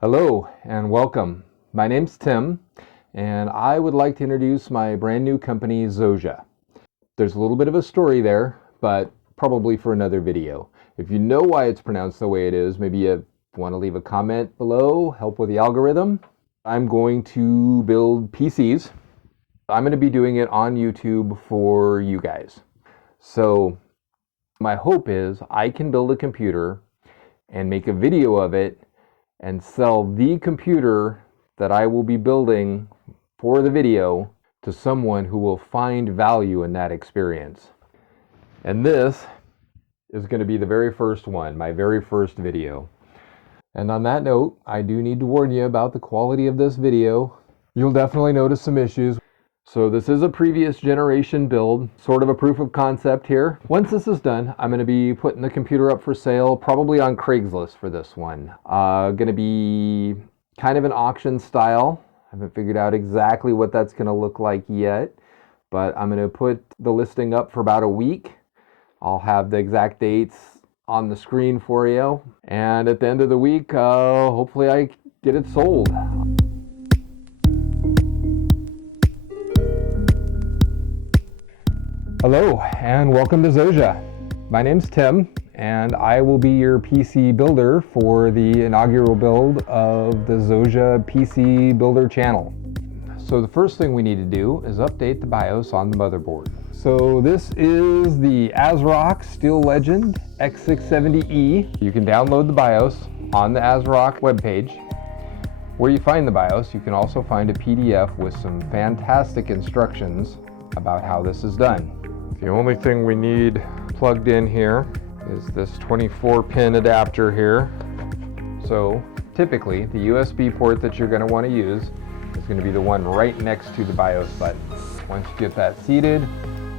Hello and welcome. My name's Tim, and I would like to introduce my brand new company, Zorza. There's a little bit of a story there, but probably for another video. If you know why it's pronounced the way it is, maybe you want to leave a comment below, help with the algorithm. I'm going to build PCs. I'm going to be doing it on YouTube for you guys. So my hope is I can build a computer and make a video of it and sell the computer that I will be building for the video to someone who will find value in that experience. And this is going to be the very first one, my very first video. And on that note, I do need to warn you about the quality of this video. You'll definitely notice some issues. So this is a previous generation build, sort of a proof of concept here. Once this is done, I'm going to be putting the computer up for sale, probably on Craigslist for this one. Going to be kind of an auction style. I haven't figured out exactly what that's going to look like yet, but I'm going to put the listing up for about a week. I'll have the exact dates on the screen for you. And at the end of the week, hopefully I get it sold. Hello and welcome to Zorza. My name's Tim and I will be your PC builder for the inaugural build of the Zorza PC builder channel. So the first thing we need to do is update the BIOS on the motherboard. So this is the Asrock Steel Legend X670E. You can download the BIOS on the Asrock webpage. Where you find the BIOS, you can also find a PDF with some fantastic instructions about how this is done. The only thing we need plugged in here is this 24-pin adapter here. So typically the USB port that you're going to want to use is going to be the one right next to the BIOS button. Once you get that seated,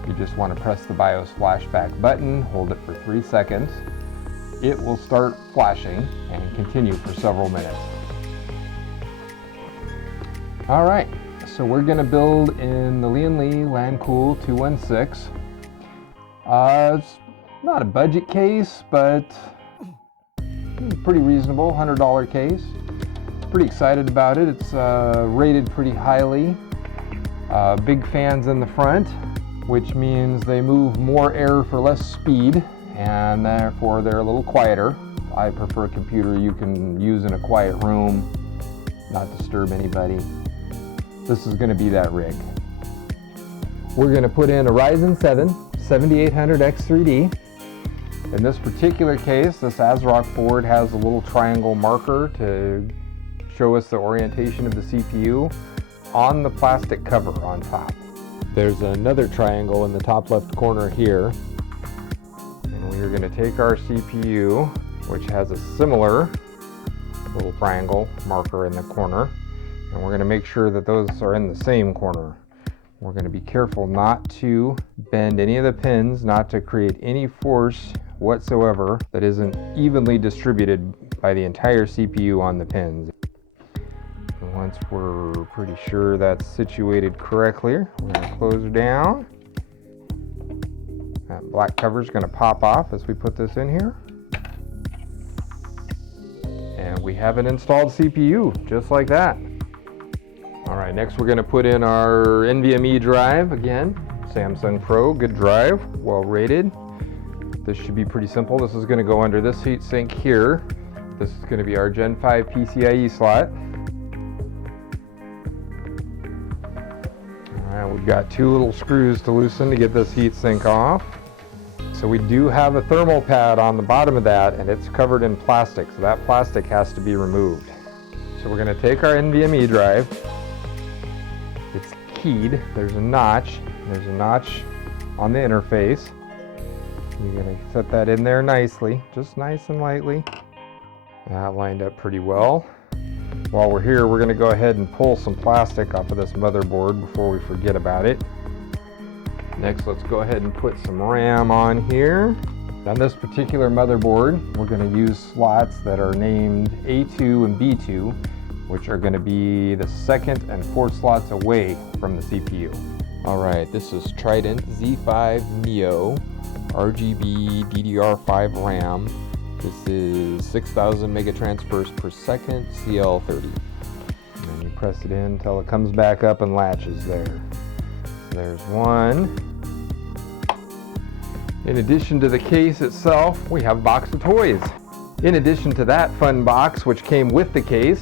you just want to press the BIOS flashback button, hold it for 3 seconds. It will start flashing and continue for several minutes. All right, so we're going to build in the Lian Lancool 216. It's not a budget case, but pretty reasonable, $100 case. Pretty excited about it. It's rated pretty highly. Big fans in the front, which means they move more air for less speed, and therefore they're a little quieter. I prefer a computer you can use in a quiet room, not disturb anybody. This is going to be that rig. We're going to put in a Ryzen 7 7800X3D. In this particular case, this Asrock board has a little triangle marker to show us the orientation of the CPU on the plastic cover on top. There's another triangle in the top left corner here. And we're going to take our CPU, which has a similar little triangle marker in the corner, and we're going to make sure that those are in the same corner. We're going to be careful not to bend any of the pins, not to create any force whatsoever that isn't evenly distributed by the entire CPU on the pins. And once we're pretty sure that's situated correctly, we're going to close down. That black cover is going to pop off as we put this in here. And we have an installed CPU, just like that. All right, next we're going to put in our NVMe drive again. Samsung Pro, good drive, well rated. This should be pretty simple. This is going to go under this heatsink here. This is going to be our Gen 5 PCIe slot. All right, we've got 2 little screws to loosen to get this heatsink off. So we do have a thermal pad on the bottom of that, and it's covered in plastic, so that plastic has to be removed. So we're going to take our NVMe drive. It's keyed. There's a notch on the interface. You're going to set that in there nicely, just nice and lightly. That lined up pretty well. While we're here, we're going to go ahead and pull some plastic off of this motherboard before we forget about it. Next, let's go ahead and put some RAM on here. On this particular motherboard, we're going to use slots that are named A2 and B2, which are going to be the 2nd and 4th slots away from the CPU. Alright, this is Trident Z5 Neo RGB DDR5 RAM This is 6,000 megatransfers per second, CL30. And then you press it in until it comes back up and latches there. So there's one. In addition to the case itself, we have a box of toys. In addition to that fun box, which came with the case,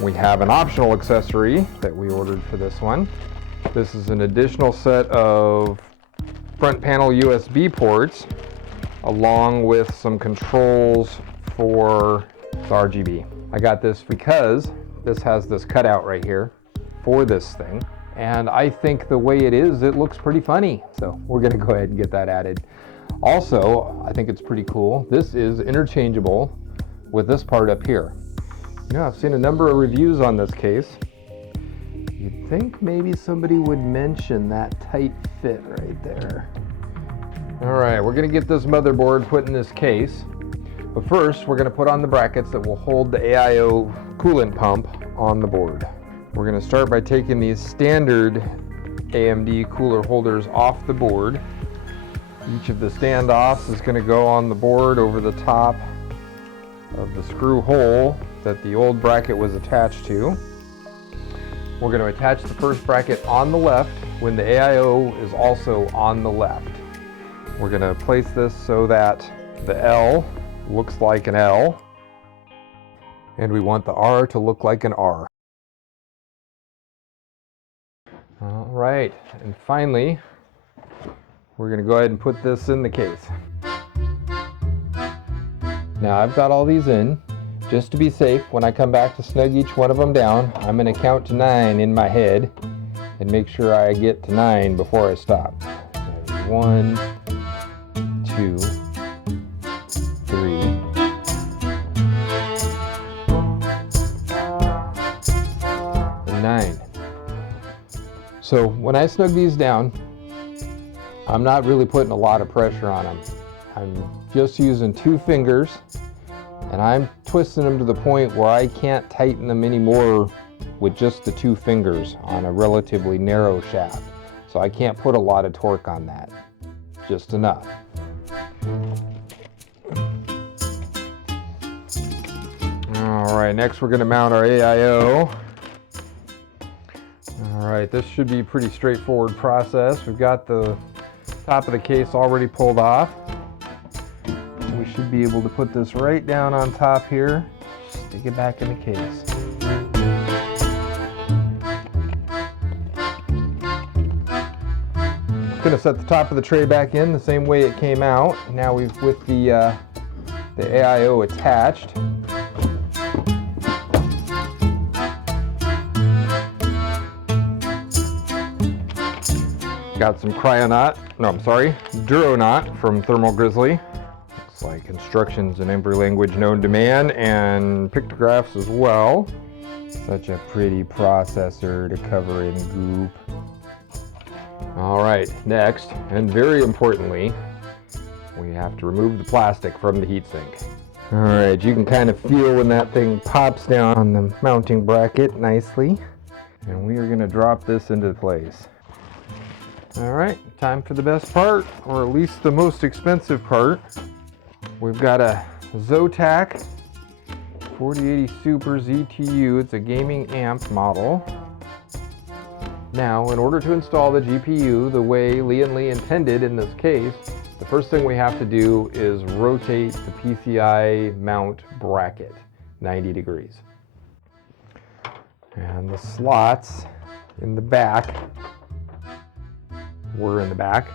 we have an optional accessory that we ordered for this one. This is an additional set of front panel USB ports, along with some controls for the RGB. I got this because this has this cutout right here for this thing. And I think the way it is, it looks pretty funny. So we're gonna go ahead and get that added. Also, I think it's pretty cool. This is interchangeable with this part up here. You know, I've seen a number of reviews on this case. You'd think maybe somebody would mention that tight fit right there. All right, we're gonna get this motherboard put in this case. But first, we're gonna put on the brackets that will hold the AIO coolant pump on the board. We're gonna start by taking these standard AMD cooler holders off the board. Each of the standoffs is gonna go on the board over the top of the screw hole that the old bracket was attached to. We're gonna attach the first bracket on the left when the AIO is also on the left. We're gonna place this so that the L looks like an L, and we want the R to look like an R. All right, and finally, we're gonna go ahead and put this in the case. Now I've got all these in. Just to be safe, when I come back to snug each one of them down, I'm gonna count to 9 in my head and make sure I get to 9 before I stop. 1, 2, 3, 9. So when I snug these down, I'm not really putting a lot of pressure on them. I'm just using 2 fingers, and I'm twisting them to the point where I can't tighten them anymore with just the 2 fingers on a relatively narrow shaft. So I can't put a lot of torque on that, just enough. All right, next we're gonna mount our AIO. All right, this should be a pretty straightforward process. We've got the top of the case already pulled off. We should be able to put this right down on top here, stick it back in the case. Gonna set the top of the tray back in the same way it came out. Now we've with the AIO attached. Got some Duronaut from Thermal Grizzly. Looks like instructions in every language known to man and pictographs as well. Such a pretty processor to cover in goop. All right, next, and very importantly, we have to remove the plastic from the heatsink. All right, you can kind of feel when that thing pops down on the mounting bracket nicely. And we are gonna drop this into place. All right, time for the best part, or at least the most expensive part. We've got a Zotac 4080 Super ZTU. It's a gaming amp model. Now, in order to install the GPU the way Lian Li intended in this case, the first thing we have to do is rotate the PCI mount bracket 90 degrees. And the slots in the back were in the back.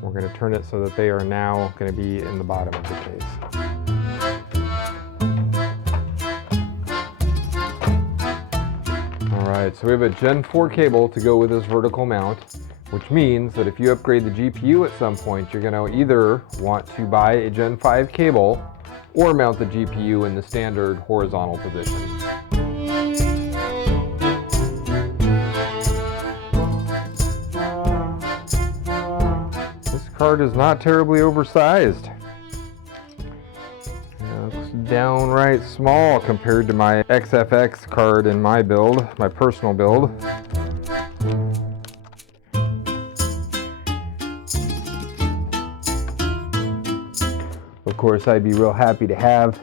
We're going to turn it so that they are now going to be in the bottom of the case. All right, so we have a Gen 4 cable to go with this vertical mount, which means that if you upgrade the GPU at some point, you're going to either want to buy a Gen 5 cable or mount the GPU in the standard horizontal position. Card is not terribly oversized. It looks downright small compared to my XFX card in my build, my personal build. Of course, I'd be real happy to have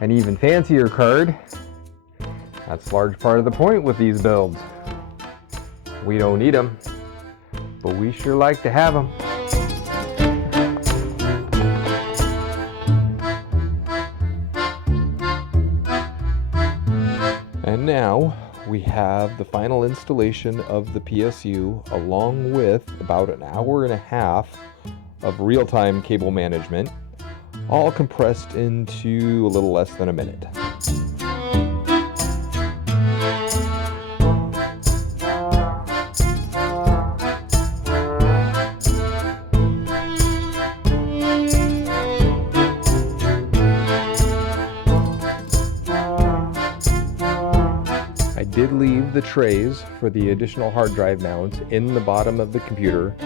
an even fancier card. That's a large part of the point with these builds. We don't need them, but we sure like to have them. And now we have the final installation of the PSU, along with about an hour and a half of real-time cable management, all compressed into a little less than a minute. I did leave the trays for the additional hard drive mounts in the bottom of the computer,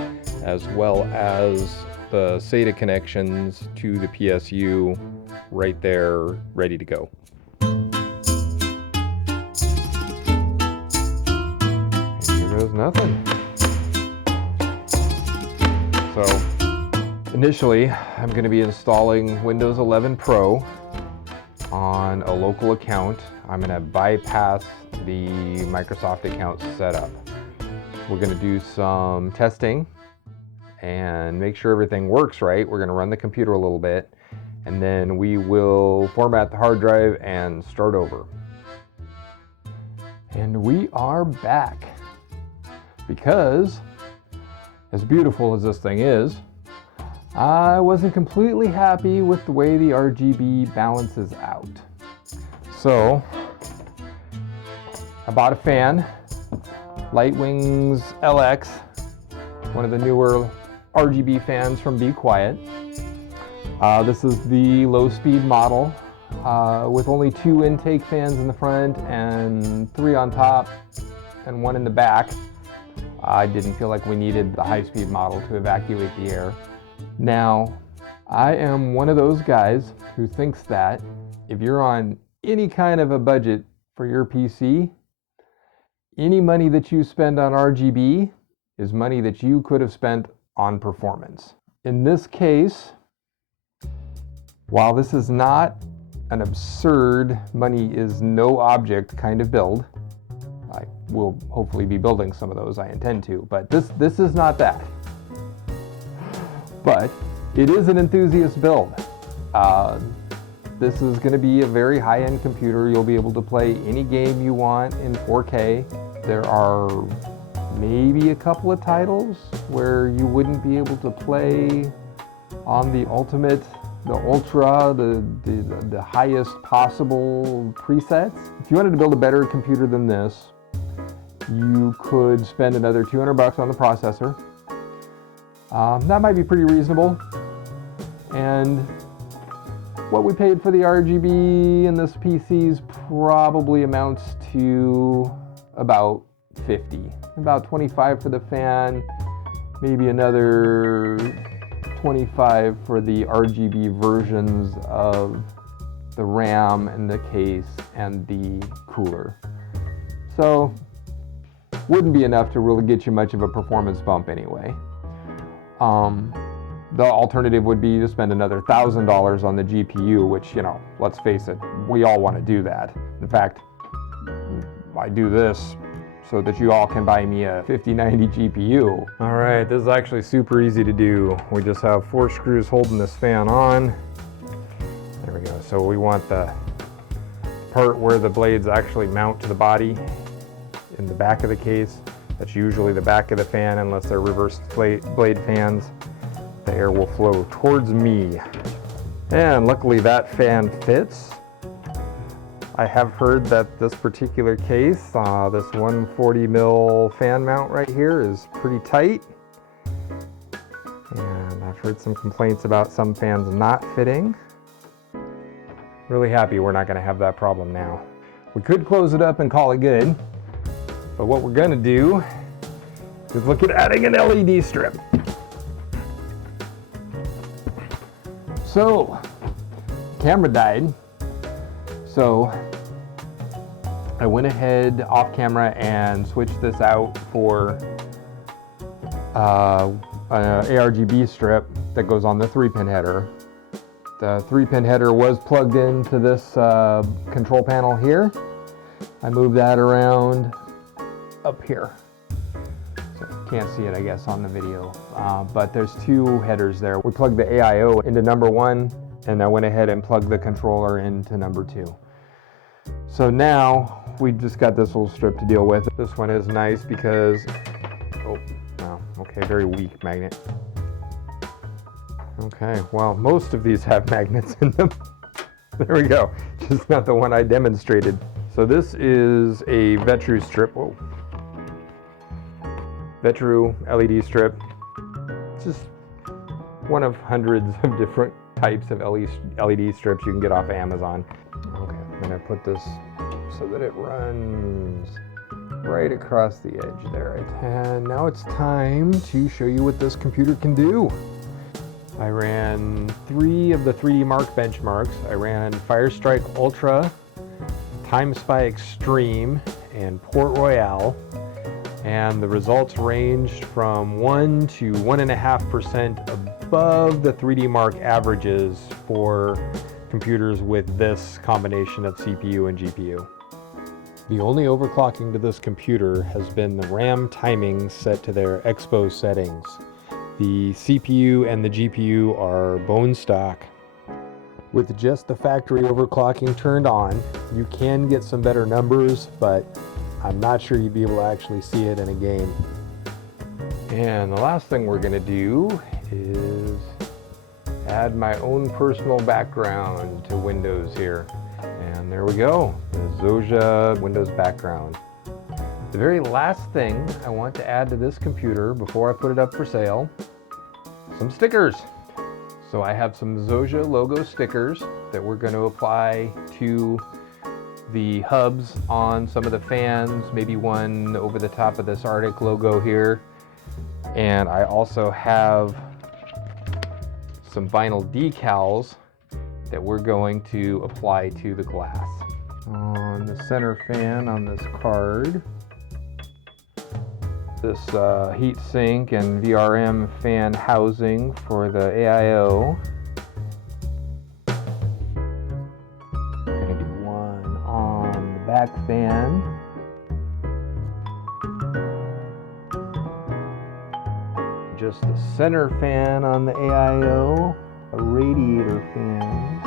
as well as the SATA connections to the PSU right there, ready to go. And here goes nothing. So initially, I'm going to be installing Windows 11 Pro on a local account. I'm going to bypass the Microsoft account setup. We're going to do some testing and make sure everything works right. We're going to run the computer a little bit, and then we will format the hard drive and start over. And we are back, because as beautiful as this thing is, I wasn't completely happy with the way the RGB balances out. So I bought a fan, Lightwings LX, one of the newer RGB fans from Be Quiet. This is the low-speed model with only 2 intake fans in the front and 3 on top and 1 in the back. I didn't feel like we needed the high-speed model to evacuate the air. Now, I am one of those guys who thinks that if you're on any kind of a budget for your PC, any money that you spend on RGB is money that you could have spent on performance. In this case, while this is not an absurd money is no object kind of build, I will hopefully be building some of those, I intend to, but this is not that. But it is an enthusiast build. This is going to be a very high-end computer. You'll be able to play any game you want in 4K. There are maybe a couple of titles where you wouldn't be able to play on the ultimate, the ultra, the highest possible presets. If you wanted to build a better computer than this, you could spend another $200 on the processor. That might be pretty reasonable. And what we paid for the RGB in this PC's probably amounts to about 50. About 25 for the fan, maybe another 25 for the RGB versions of the RAM and the case and the cooler. So wouldn't be enough to really get you much of a performance bump anyway. The alternative would be to spend another $1,000 on the GPU, which, you know, let's face it, we all want to do that. In fact, I do this so that you all can buy me a 5090 GPU. All right, this is actually super easy to do. We just have 4 screws holding this fan on. There we go. So we want the part where the blades actually mount to the body in the back of the case. That's usually the back of the fan, unless they're reverse blade fans. The air will flow towards me. And luckily that fan fits. I have heard that this particular case, this 140mm fan mount right here, is pretty tight. And I've heard some complaints about some fans not fitting. Really happy we're not going to have that problem now. We could close it up and call it good, but what we're going to do is look at adding an LED strip. So, camera died, so I went ahead off camera and switched this out for an ARGB strip that goes on the 3-pin header. The 3-pin header was plugged into this control panel here. I moved that around up here. So you can't see it, I guess, on the video. But there's 2 headers there. We plugged the AIO into number 1, and I went ahead and plugged the controller into number 2. So now we just got this little strip to deal with. This one is nice because, oh, wow, okay, very weak magnet. Okay, well, most of these have magnets in them. There we go, just not the one I demonstrated. So this is a Vetru strip, whoa. Vetru LED strip. It's just one of hundreds of different types of LED strips you can get off Amazon. Okay, I'm gonna put this so that it runs right across the edge there. And now it's time to show you what this computer can do. I ran 3 of the 3D Mark benchmarks. I ran Firestrike Ultra, TimeSpy Extreme, and Port Royale. And the results ranged from 1 to 1.5% above the 3D Mark averages for computers with this combination of CPU and GPU. The only overclocking to this computer has been the RAM timing set to their Expo settings. The CPU and the GPU are bone stock. With just the factory overclocking turned on, you can get some better numbers, but I'm not sure you'd be able to actually see it in a game. And the last thing we're gonna do is add my own personal background to Windows here. And there we go, the Zorza Windows background. The very last thing I want to add to this computer before I put it up for sale, some stickers. So I have some Zorza logo stickers that we're going to apply to the hubs on some of the fans, maybe one over the top of this Arctic logo here. And I also have some vinyl decals that we're going to apply to the glass. On the center fan on this card, this heat sink and VRM fan housing for the AIO. I'm going to do one on the back fan. Just the center fan on the AIO, a radiator fan.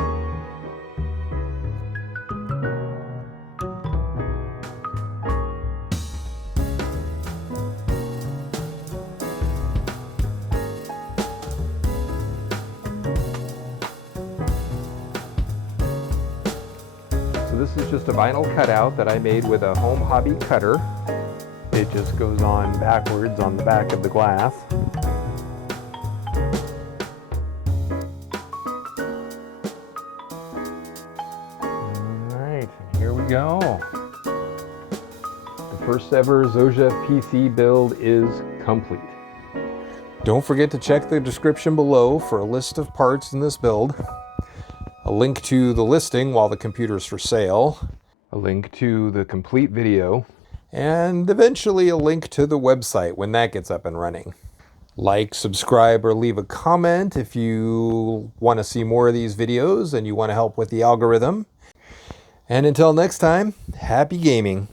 This is just a vinyl cutout that I made with a home hobby cutter. It just goes on backwards on the back of the glass. Alright, here we go. The first ever Zorza PC build is complete. Don't forget to check the description below for a list of parts in this build, a link to the listing while the computer's for sale, a link to the complete video, and eventually a link to the website when that gets up and running. Like, subscribe, or leave a comment if you want to see more of these videos and you want to help with the algorithm. And until next time, happy gaming.